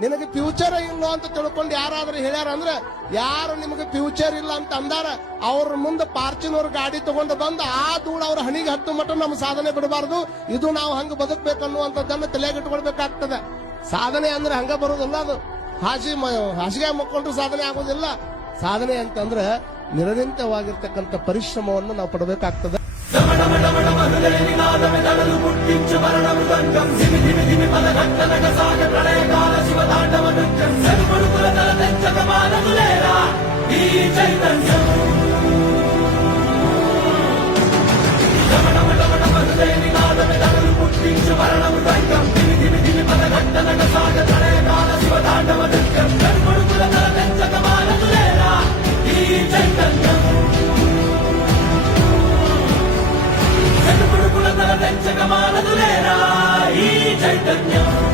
ನಿನಗೆ ಫ್ಯೂಚರ್ ಇಲ್ಲ ಅಂತ ತಿಳ್ಕೊಂಡು ಯಾರಾದ್ರೂ ಹೇಳ್ಯಾರ ಅಂದ್ರೆ, ಯಾರು ನಿಮಗೆ ಫ್ಯೂಚರ್ ಇಲ್ಲ ಅಂತ ಅಂದಾರ ಅವ್ರ ಮುಂದೆ ಪಾರ್ಚುನರ್ ಗಾಡಿ ತಗೊಂಡು ಬಂದು ಆ ಧೂಳು ಅವ್ರ ಹಣಿಗೆ ಹತ್ತು ಮಟ್ಟ ನಮ್ಮ ಸಾಧನೆ ಬಿಡಬಾರ್ದು. ಇದು ನಾವು ಹಂಗ ಬದುಕಬೇಕನ್ನುವಂಥದ್ದನ್ನ ತಲೆಗಿಟ್ಕೊಳ್ಬೇಕಾಗ್ತದೆ. ಸಾಧನೆ ಅಂದ್ರೆ ಹಂಗ ಬರೋದಿಲ್ಲ, ಅದು ಹಾಸಿಗೆ ಮಕ್ಕೊಂಡ್ರು ಸಾಧನೆ ಆಗೋದಿಲ್ಲ. ಸಾಧನೆ ಅಂತಂದ್ರೆ ನಿರಂತರವಾಗಿರ್ತಕ್ಕಂಥ ಪರಿಶ್ರಮವನ್ನು ನಾವು ಪಡಬೇಕಾಗ್ತದೆ. చైతన్యం